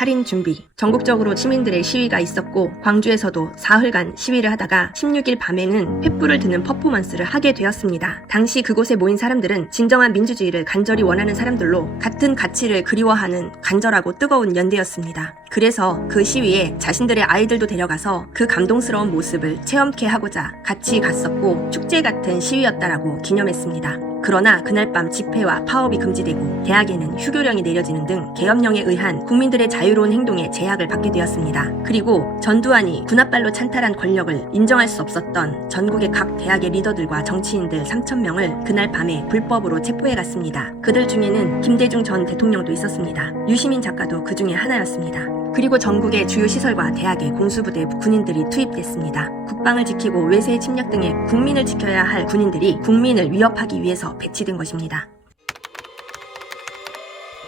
살인 준비. 전국적으로 시민들의 시위가 있었고 광주에서도 사흘간 시위를 하다가 16일 밤에는 횃불을 드는 퍼포먼스를 하게 되었습니다. 당시 그곳에 모인 사람들은 진정한 민주주의를 간절히 원하는 사람들로 같은 가치를 그리워하는 간절하고 뜨거운 연대였습니다. 그래서 그 시위에 자신들의 아이들도 데려가서 그 감동스러운 모습을 체험케 하고자 같이 갔었고 축제 같은 시위였다라고 기념했습니다. 그러나 그날 밤 집회와 파업이 금지되고 대학에는 휴교령이 내려지는 등 계엄령에 의한 국민들의 자유로운 행동에 제약을 받게 되었습니다. 그리고 전두환이 군홧발로 찬탈한 권력을 인정할 수 없었던 전국의 각 대학의 리더들과 정치인들 3,000명을 그날 밤에 불법으로 체포해갔습니다. 그들 중에는 김대중 전 대통령도 있었습니다. 유시민 작가도 그 중에 하나였습니다. 그리고 전국의 주요 시설과 대학의 공수부대 군인들이 투입됐습니다. 국방을 지키고 외세의 침략 등의 국민을 지켜야 할 군인들이 국민을 위협하기 위해서 배치된 것입니다.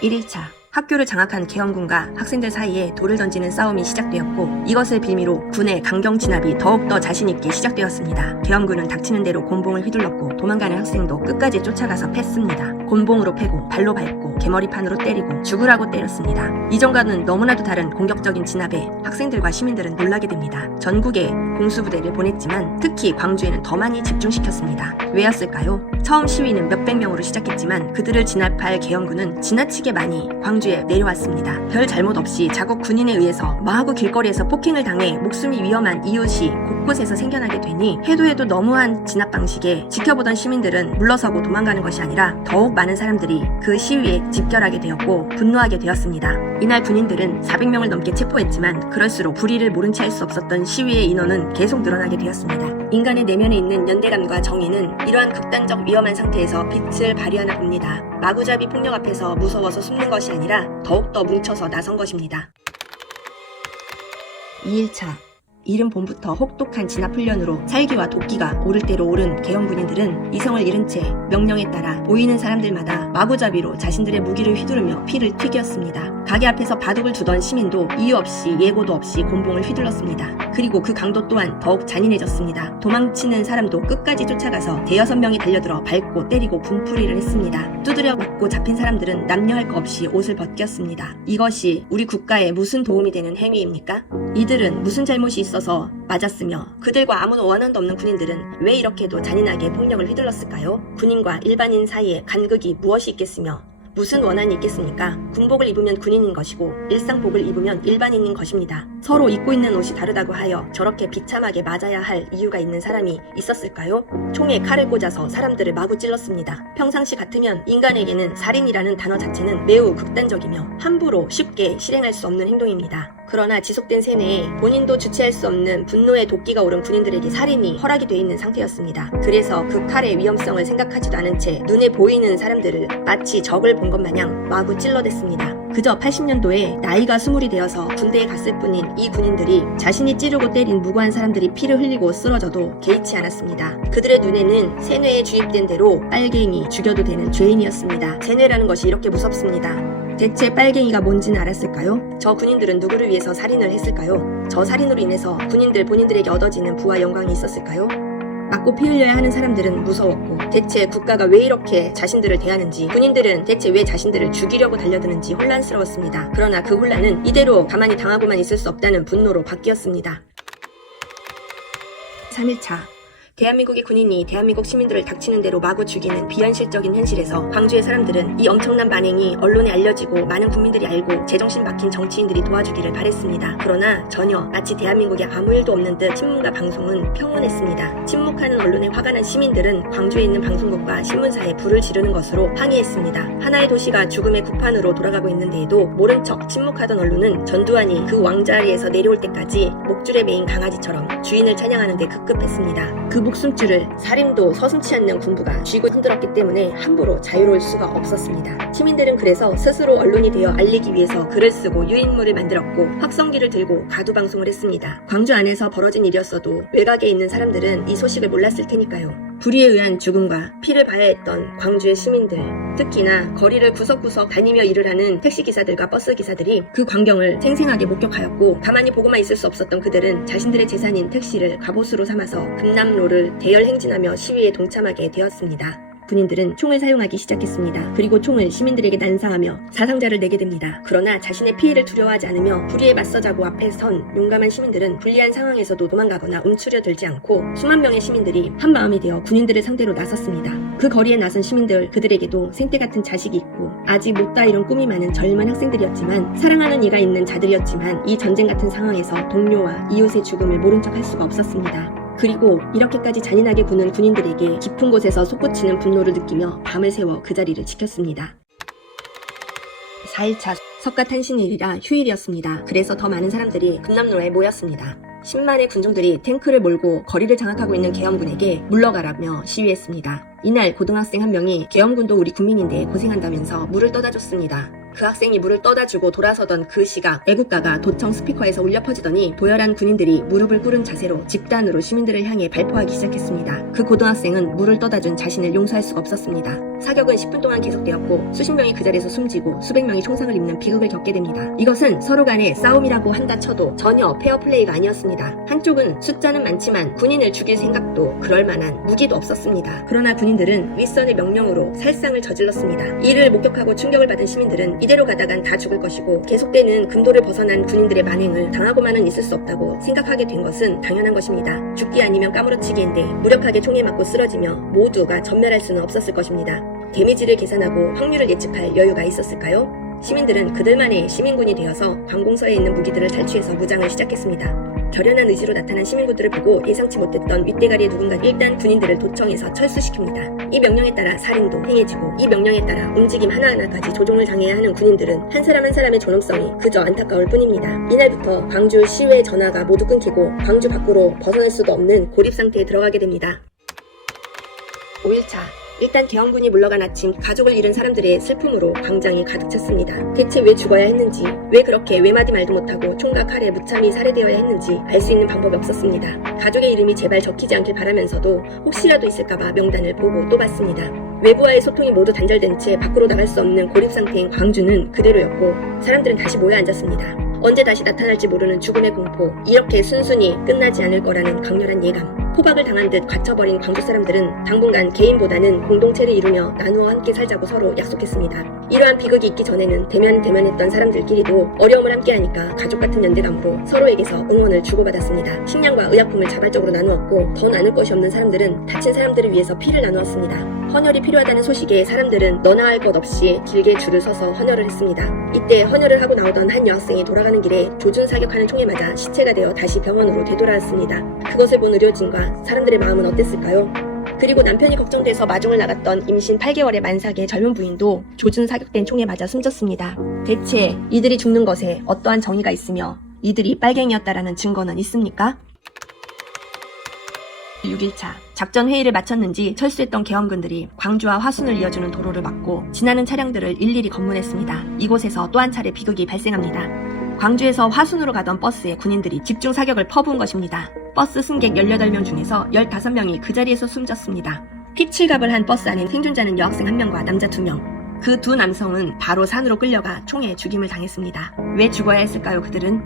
1일차 학교를 장악한 계엄군과 학생들 사이에 돌을 던지는 싸움이 시작되었고 이것을 빌미로 군의 강경 진압이 더욱더 자신있게 시작되었습니다. 계엄군은 닥치는 대로 곤봉을 휘둘렀고 도망가는 학생도 끝까지 쫓아가서 팼습니다. 곤봉으로 패고 발로 밟고 개머리판으로 때리고 죽으라고 때렸습니다. 이전과는 너무나도 다른 공격적인 진압에 학생들과 시민들은 놀라게 됩니다. 전국에 공수부대를 보냈지만 특히 광주에는 더 많이 집중시켰습니다. 왜였을까요? 처음 시위는 몇백 명으로 시작했지만 그들을 진압할 계엄군은 지나치게 많이 광주에 내려왔습니다. 별 잘못 없이 자국 군인에 의해서 마하고 길거리에서 폭행을 당해 목숨이 위험한 이웃이 곳곳에서 생겨나게 되니 해도 너무한 진압 방식에 지켜보던 시민들은 물러서고 도망가는 것이 아니라 더욱 많은 사람들이 그 시위에 집결하게 되었고 분노하게 되었습니다. 이날 군인들은 400명을 넘게 체포했지만 그럴수록 불의를 모른 채 할 수 없었던 시위의 인원은 계속 늘어나게 되었습니다. 인간의 내면에 있는 연대감과 정의는 이러한 극단적 위험한 상태에서 빛을 발휘하나 봅니다. 마구잡이 폭력 앞에서 무서워서 숨는 것이 아니라 더욱더 뭉쳐서 나선 것입니다. 2일차 이른 봄부터 혹독한 진압훈련으로 살기와 도끼가 오를 대로 오른 계엄군인들은 이성을 잃은 채 명령에 따라 보이는 사람들마다 마구잡이로 자신들의 무기를 휘두르며 피를 튀겼습니다. 가게 앞에서 바둑을 두던 시민도 이유 없이 예고도 없이 곤봉을 휘둘렀습니다. 그리고 그 강도 또한 더욱 잔인해졌습니다. 도망치는 사람도 끝까지 쫓아가서 대여섯 명이 달려들어 밟고 때리고 분풀이를 했습니다. 두드려 맞고 잡힌 사람들은 남녀할 것 없이 옷을 벗겼습니다. 이것이 우리 국가에 무슨 도움이 되는 행위입니까? 이들은 무슨 잘못이 있어서 맞았으며 그들과 아무 원한도 없는 군인들은 왜 이렇게도 잔인하게 폭력을 휘둘렀을까요? 군인과 일반인 사이에 간극이 무엇이 있겠으며 무슨 원한이 있겠습니까? 군복을 입으면 군인인 것이고 일상복을 입으면 일반인인 것입니다. 서로 입고 있는 옷이 다르다고 하여 저렇게 비참하게 맞아야 할 이유가 있는 사람이 있었을까요? 총에 칼을 꽂아서 사람들을 마구 찔렀습니다. 평상시 같으면 인간에게는 살인이라는 단어 자체는 매우 극단적이며 함부로 쉽게 실행할 수 없는 행동입니다. 그러나 지속된 세내에 본인도 주체할 수 없는 분노의 도끼가 오른 군인들에게 살인이 허락이 돼 있는 상태였습니다. 그래서 그 칼의 위험성을 생각하지도 않은 채 눈에 보이는 사람들을 마치 적을 본 것 마냥 마구 찔러댔습니다. 그저 80년도에 나이가 20이 되어서 군대에 갔을 뿐인 이 군인들이 자신이 찌르고 때린 무고한 사람들이 피를 흘리고 쓰러져도 개의치 않았습니다. 그들의 눈에는 세뇌에 주입된 대로 빨갱이, 죽여도 되는 죄인이었습니다. 세뇌라는 것이 이렇게 무섭습니다. 대체 빨갱이가 뭔지는 알았을까요? 저 군인들은 누구를 위해서 살인을 했을까요? 저 살인으로 인해서 군인들 본인들에게 얻어지는 부와 영광이 있었을까요? 맞고 피 흘려야 하는 사람들은 무서웠고 대체 국가가 왜 이렇게 자신들을 대하는지 군인들은 대체 왜 자신들을 죽이려고 달려드는지 혼란스러웠습니다. 그러나 그 혼란은 이대로 가만히 당하고만 있을 수 없다는 분노로 바뀌었습니다. 3일차 대한민국의 군인이 대한민국 시민들을 닥치는 대로 마구 죽이는 비현실적인 현실에서 광주의 사람들은 이 엄청난 만행이 언론에 알려지고 많은 국민들이 알고 제정신 박힌 정치인들이 도와주기를 바랬습니다. 그러나 전혀 마치 대한민국에 아무 일도 없는 듯 신문과 방송은 평온했습니다. 침묵하는 언론에 화가 난 시민들은 광주에 있는 방송국과 신문사에 불을 지르는 것으로 항의했습니다. 하나의 도시가 죽음의 구판으로 돌아가고 있는데에도 모른 척 침묵하던 언론은 전두환이 그 왕자리에서 내려올 때까지 목줄에 매인 강아지처럼 주인을 찬양하는 데 급급했습니다. 그 목숨줄을 살인도 서슴지 않는 군부가 쥐고 흔들었기 때문에 함부로 자유로울 수가 없었습니다. 시민들은 그래서 스스로 언론이 되어 알리기 위해서 글을 쓰고 유인물을 만들었고 확성기를 들고 가두방송을 했습니다. 광주 안에서 벌어진 일이었어도 외곽에 있는 사람들은 이 소식을 몰랐을 테니까요. 불의에 의한 죽음과 피를 봐야 했던 광주의 시민들, 특히나 거리를 구석구석 다니며 일을 하는 택시기사들과 버스기사들이 그 광경을 생생하게 목격하였고 가만히 보고만 있을 수 없었던 그들은 자신들의 재산인 택시를 갑옷으로 삼아서 금남로를 대열 행진하며 시위에 동참하게 되었습니다. 군인들은 총을 사용하기 시작했습니다. 그리고 총을 시민들에게 난사하며 사상자를 내게 됩니다. 그러나 자신의 피해를 두려워하지 않으며 불의에 맞서자고 앞에 선 용감한 시민들은 불리한 상황에서도 도망가거나 움츠려들지 않고 수만 명의 시민들이 한마음이 되어 군인들을 상대로 나섰습니다. 그 거리에 나선 시민들, 그들에게도 생태 같은 자식이 있고 아직 못다 이룬 꿈이 많은 젊은 학생들이었지만 사랑하는 이가 있는 자들이었지만 이 전쟁 같은 상황에서 동료와 이웃의 죽음을 모른 척 할 수가 없었습니다. 그리고 이렇게까지 잔인하게 구는 군인들에게 깊은 곳에서 솟구치는 분노를 느끼며 밤을 새워 그 자리를 지켰습니다. 4일차 석가탄신일이라 휴일이었습니다. 그래서 더 많은 사람들이 금남로에 모였습니다. 10만의 군중들이 탱크를 몰고 거리를 장악하고 있는 계엄군에게 물러가라며 시위했습니다. 이날 고등학생 한 명이 계엄군도 우리 국민인데 고생한다면서 물을 떠다 줬습니다. 그 학생이 물을 떠다 주고 돌아서던 그 시각 애국가가 도청 스피커에서 울려 퍼지더니 도열한 군인들이 무릎을 꿇은 자세로 집단으로 시민들을 향해 발포하기 시작했습니다. 그 고등학생은 물을 떠다 준 자신을 용서할 수가 없었습니다. 사격은 10분 동안 계속되었고 수십 명이 그 자리에서 숨지고 수백 명이 총상을 입는 비극을 겪게 됩니다. 이것은 서로 간의 싸움이라고 한다 쳐도 전혀 페어플레이가 아니었습니다. 한쪽은 숫자는 많지만 군인을 죽일 생각도 그럴 만한 무기도 없었습니다. 그러나 군인들은 윗선의 명령으로 살상을 저질렀습니다. 이를 목격하고 충격을 받은 시민들은 이대로 가다간 다 죽을 것이고 계속되는 금도를 벗어난 군인들의 만행을 당하고만은 있을 수 없다고 생각하게 된 것은 당연한 것입니다. 죽기 아니면 까무러치기인데 무력하게 총에 맞고 쓰러지며 모두가 전멸할 수는 없었을 것입니다. 데미지를 계산하고 확률을 예측할 여유가 있었을까요? 시민들은 그들만의 시민군이 되어서 관공서에 있는 무기들을 탈취해서 무장을 시작했습니다. 결연한 의지로 나타난 시민군들을 보고 예상치 못했던 윗대가리의 누군가 일단 군인들을 도청해서 철수시킵니다. 이 명령에 따라 살인도 행해지고 이 명령에 따라 움직임 하나하나까지 조종을 당해야 하는 군인들은 한 사람 한 사람의 존엄성이 그저 안타까울 뿐입니다. 이날부터 광주 시외 전화가 모두 끊기고 광주 밖으로 벗어날 수도 없는 고립상태에 들어가게 됩니다. 5일차 일단 계엄군이 물러간 아침 가족을 잃은 사람들의 슬픔으로 광장이 가득 찼습니다. 대체 왜 죽어야 했는지, 왜 그렇게 외마디 말도 못하고 총과 칼에 무참히 살해되어야 했는지 알 수 있는 방법이 없었습니다. 가족의 이름이 제발 적히지 않길 바라면서도 혹시라도 있을까봐 명단을 보고 또 봤습니다. 외부와의 소통이 모두 단절된 채 밖으로 나갈 수 없는 고립상태인 광주는 그대로였고 사람들은 다시 모여 앉았습니다. 언제 다시 나타날지 모르는 죽음의 공포, 이렇게 순순히 끝나지 않을 거라는 강렬한 예감. 포박을 당한 듯 갇혀버린 광주 사람들은 당분간 개인보다는 공동체를 이루며 나누어 함께 살자고 서로 약속했습니다. 이러한 비극이 있기 전에는 대면했던 사람들끼리도 어려움을 함께하니까 가족같은 연대감으로 서로에게서 응원을 주고받았습니다. 식량과 의약품을 자발적으로 나누었고 더 나눌 것이 없는 사람들은 다친 사람들을 위해서 피를 나누었습니다. 헌혈이 필요하다는 소식에 사람들은 너나 할 것 없이 길게 줄을 서서 헌혈을 했습니다. 이때 헌혈을 하고 나오던 한 여학생이 돌아가는 길에 조준 사격하는 총에 맞아 시체가 되어 다시 병원으로 되돌아왔습니다. 그것을 본 의료진과 사람들의 마음은 어땠을까요? 그리고 남편이 걱정돼서 마중을 나갔던 임신 8개월의 만삭의 젊은 부인도 조준 사격된 총에 맞아 숨졌습니다. 대체 이들이 죽는 것에 어떠한 정의가 있으며 이들이 빨갱이였다라는 증거는 있습니까? 6일차 작전 회의를 마쳤는지 철수했던 계엄군들이 광주와 화순을 이어주는 도로를 막고 지나는 차량들을 일일이 검문했습니다. 이곳에서 또 한 차례 비극이 발생합니다. 광주에서 화순으로 가던 버스에 군인들이 집중 사격을 퍼부은 것입니다. 버스 승객 18명 중에서 15명이 그 자리에서 숨졌습니다. 픽칠갑을 한 버스 안엔 생존자는 여학생 1명과 남자 2명. 그 두 남성은 바로 산으로 끌려가 총에 죽임을 당했습니다. 왜 죽어야 했을까요, 그들은?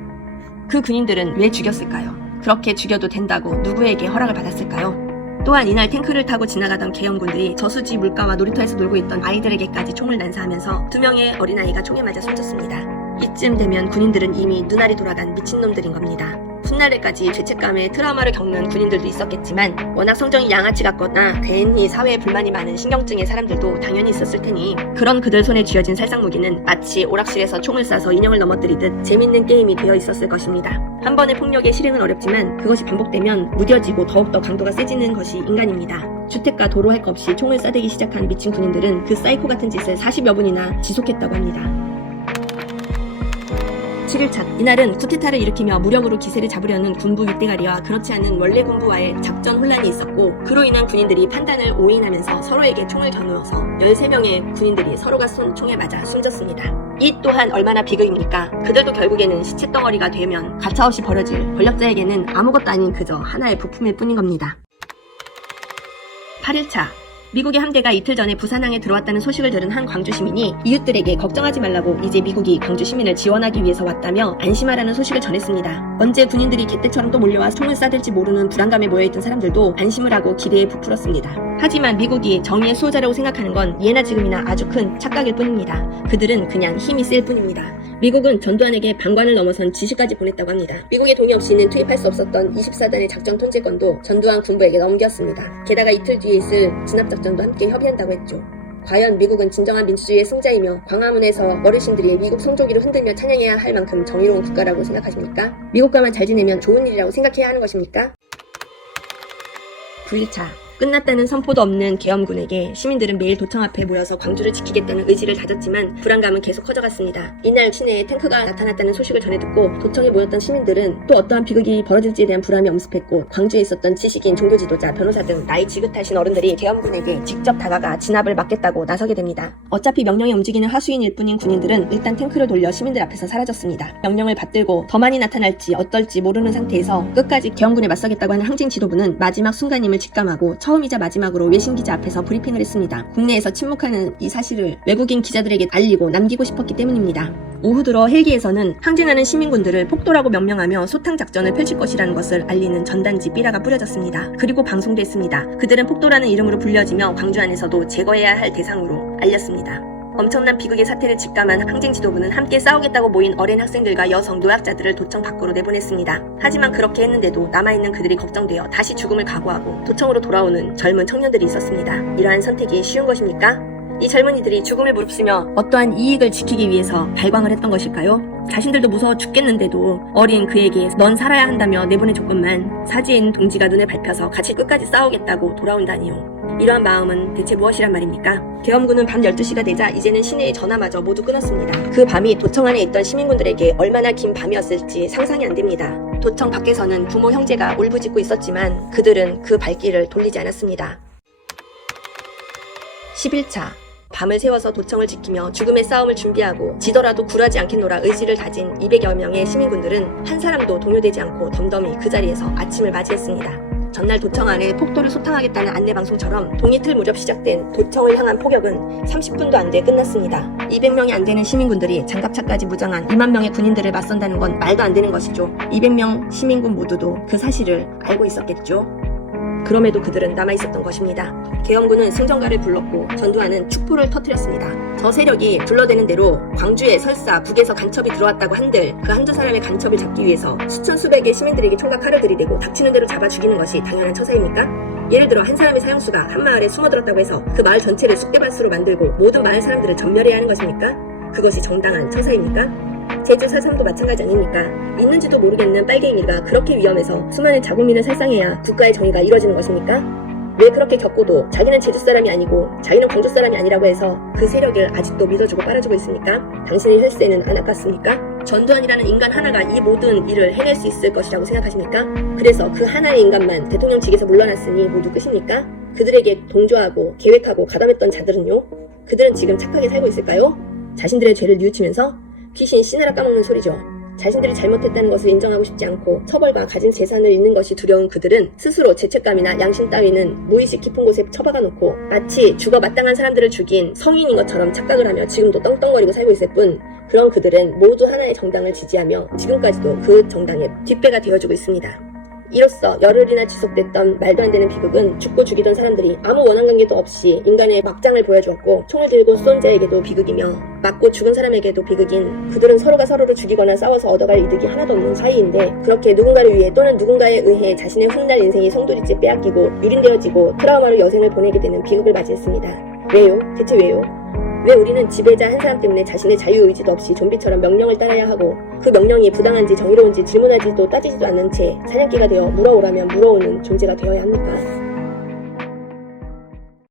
그 군인들은 왜 죽였을까요? 그렇게 죽여도 된다고 누구에게 허락을 받았을까요? 또한 이날 탱크를 타고 지나가던 계엄군들이 저수지 물가와 놀이터에서 놀고 있던 아이들에게까지 총을 난사하면서 2명의 어린아이가 총에 맞아 숨졌습니다. 이쯤 되면 군인들은 이미 눈알이 돌아간 미친놈들인 겁니다. 훗날에까지 죄책감에 트라우마를 겪는 군인들도 있었겠지만 워낙 성정이 양아치 같거나 괜히 사회에 불만이 많은 신경증의 사람들도 당연히 있었을 테니 그런 그들 손에 쥐어진 살상무기는 마치 오락실에서 총을 쏴서 인형을 넘어뜨리듯 재밌는 게임이 되어 있었을 것입니다. 한 번의 폭력의 실행은 어렵지만 그것이 반복되면 무뎌지고 더욱더 강도가 세지는 것이 인간입니다. 주택가 도로 할 것 없이 총을 쏴대기 시작한 미친 군인들은 그 사이코 같은 짓을 40여 분이나 지속했다고 합니다. 7일차 이날은 쿠데타를 일으키며 무력으로 기세를 잡으려는 군부 윗대가리와 그렇지 않은 원래 군부와의 작전 혼란이 있었고 그로 인한 군인들이 판단을 오인하면서 서로에게 총을 겨누어서 13명의 군인들이 서로가 쏜 총에 맞아 숨졌습니다. 이 또한 얼마나 비극입니까? 그들도 결국에는 시체덩어리가 되면 가차없이 버려질 권력자에게는 아무것도 아닌 그저 하나의 부품일 뿐인 겁니다. 8일차 미국의 함대가 이틀 전에 부산항에 들어왔다는 소식을 들은 한 광주 시민이 이웃들에게 걱정하지 말라고 이제 미국이 광주 시민을 지원하기 위해서 왔다며 안심하라는 소식을 전했습니다. 언제 군인들이 개떼처럼 또 몰려와 총을 쏴댈지 모르는 불안감에 모여있던 사람들도 안심을 하고 기대에 부풀었습니다. 하지만 미국이 정의의 수호자라고 생각하는 건 예나 지금이나 아주 큰 착각일 뿐입니다. 그들은 그냥 힘이 셀 뿐입니다. 미국은 전두환에게 방관을 넘어선 지시까지 보냈다고 합니다. 미국의 동의 없이는 투입할 수 없었던 24단의 작전 통제권도 전두환 군부에게 넘겼습니다. 게다가 이틀 뒤에 있을 진압작전도 함께 협의한다고 했죠. 과연 미국은 진정한 민주주의의 승자이며 광화문에서 어르신들이 미국 성조기를 흔들며 찬양해야 할 만큼 정의로운 국가라고 생각하십니까? 미국과만 잘 지내면 좋은 일이라고 생각해야 하는 것입니까? 9일차 끝났다는 선포도 없는 계엄군에게 시민들은 매일 도청 앞에 모여서 광주를 지키겠다는 의지를 다졌지만 불안감은 계속 커져갔습니다. 이날 시내에 탱크가 나타났다는 소식을 전해 듣고 도청에 모였던 시민들은 또 어떠한 비극이 벌어질지에 대한 불안이 엄습했고 광주에 있었던 지식인, 종교 지도자, 변호사 등 나이 지긋하신 어른들이 계엄군에게 직접 다가가 진압을 막겠다고 나서게 됩니다. 어차피 명령에 움직이는 하수인일 뿐인 군인들은 일단 탱크를 돌려 시민들 앞에서 사라졌습니다. 명령을 받들고 더 많이 나타날지 어떨지 모르는 상태에서 끝까지 계엄군에 맞서겠다고 하는 항쟁 지도부는 마지막 순간임을 직감하고 처음이자 마지막으로 외신 기자 앞에서 브리핑을 했습니다. 국내에서 침묵하는 이 사실을 외국인 기자들에게 알리고 남기고 싶었기 때문입니다. 오후 들어 헬기에서는 항쟁하는 시민군들을 폭도라고 명명하며 소탕작전을 펼칠 것이라는 것을 알리는 전단지 삐라가 뿌려졌습니다. 그리고 방송됐습니다. 그들은 폭도라는 이름으로 불려지며 광주 안에서도 제거해야 할 대상으로 알렸습니다. 엄청난 비극의 사태를 직감한 항쟁 지도부는 함께 싸우겠다고 모인 어린 학생들과 여성, 노약자들을 도청 밖으로 내보냈습니다. 하지만 그렇게 했는데도 남아있는 그들이 걱정되어 다시 죽음을 각오하고 도청으로 돌아오는 젊은 청년들이 있었습니다. 이러한 선택이 쉬운 것입니까? 이 젊은이들이 죽음을 무릅쓰며 어떠한 이익을 지키기 위해서 발광을 했던 것일까요? 자신들도 무서워 죽겠는데도 어린 그에게 넌 살아야 한다며 내보내줬건만 사지에 있는 동지가 눈을 밟혀서 같이 끝까지 싸우겠다고 돌아온다니요. 이러한 마음은 대체 무엇이란 말입니까? 계엄군은 밤 12시가 되자 이제는 시내의 전화마저 모두 끊었습니다. 그 밤이 도청 안에 있던 시민군들에게 얼마나 긴 밤이었을지 상상이 안 됩니다. 도청 밖에서는 부모 형제가 울부짖고 있었지만 그들은 그 발길을 돌리지 않았습니다. 11차 밤을 새워서 도청을 지키며 죽음의 싸움을 준비하고 지더라도 굴하지 않겠노라 의지를 다진 200여 명의 시민군들은 한 사람도 동요되지 않고 덤덤히 그 자리에서 아침을 맞이했습니다. 전날 도청 안에 폭도를 소탕하겠다는 안내방송처럼 동이틀 무렵 시작된 도청을 향한 포격은 30분도 안 돼 끝났습니다. 200명이 안 되는 시민군들이 장갑차까지 무장한 2만 명의 군인들을 맞선다는 건 말도 안 되는 것이죠. 200명 시민군 모두도 그 사실을 알고 있었겠죠. 그럼에도 그들은 남아있었던 것입니다. 계엄군은 승전가를 불렀고 전두환은 축포를 터뜨렸습니다. 저 세력이 둘러대는 대로 광주에 설사 북에서 간첩이 들어왔다고 한들 그 한두 사람의 간첩을 잡기 위해서 수천 수백의 시민들에게 총과 칼을 들이대고 닥치는 대로 잡아 죽이는 것이 당연한 처사입니까? 예를 들어 한 사람의 사형수가 한 마을에 숨어들었다고 해서 그 마을 전체를 쑥대밭으로 만들고 모든 마을 사람들을 전멸해야 하는 것입니까? 그것이 정당한 처사입니까? 제주 4.3도 마찬가지 아닙니까? 있는지도 모르겠는 빨갱이가 그렇게 위험해서 수많은 자국민을 살상해야 국가의 정의가 이루어지는 것입니까? 왜 그렇게 겪고도 자기는 제주 사람이 아니고 자기는 광주 사람이 아니라고 해서 그 세력을 아직도 믿어주고 빨아주고 있습니까? 당신의 혈세는 안 아깝습니까? 전두환이라는 인간 하나가 이 모든 일을 해낼 수 있을 것이라고 생각하십니까? 그래서 그 하나의 인간만 대통령직에서 물러났으니 모두 끝입니까? 그들에게 동조하고 계획하고 가담했던 자들은요? 그들은 지금 착하게 살고 있을까요? 자신들의 죄를 뉘우치면서 귀신 씨나라 까먹는 소리죠. 자신들이 잘못했다는 것을 인정하고 싶지 않고 처벌과 가진 재산을 잃는 것이 두려운 그들은 스스로 죄책감이나 양심 따위는 무의식 깊은 곳에 처박아 놓고 마치 죽어 마땅한 사람들을 죽인 성인인 것처럼 착각을 하며 지금도 떵떵거리고 살고 있을 뿐 그런 그들은 모두 하나의 정당을 지지하며 지금까지도 그 정당의 뒷배가 되어주고 있습니다. 이로써 열흘이나 지속됐던 말도 안 되는 비극은 죽고 죽이던 사람들이 아무 원한관계도 없이 인간의 막장을 보여주었고 총을 들고 쏜 자에게도 비극이며 맞고 죽은 사람에게도 비극인 그들은 서로가 서로를 죽이거나 싸워서 얻어갈 이득이 하나도 없는 사이인데 그렇게 누군가를 위해 또는 누군가에 의해 자신의 훗날 인생이 송두리째 빼앗기고 유린되어지고 트라우마로 여생을 보내게 되는 비극을 맞이했습니다. 왜요? 대체 왜요? 왜 우리는 지배자 한 사람 때문에 자신의 자유의지도 없이 좀비처럼 명령을 따라야 하고 그 명령이 부당한지 정의로운지 질문하지도 따지지도 않는 채 사냥개가 되어 물어오라면 물어오는 존재가 되어야 합니까?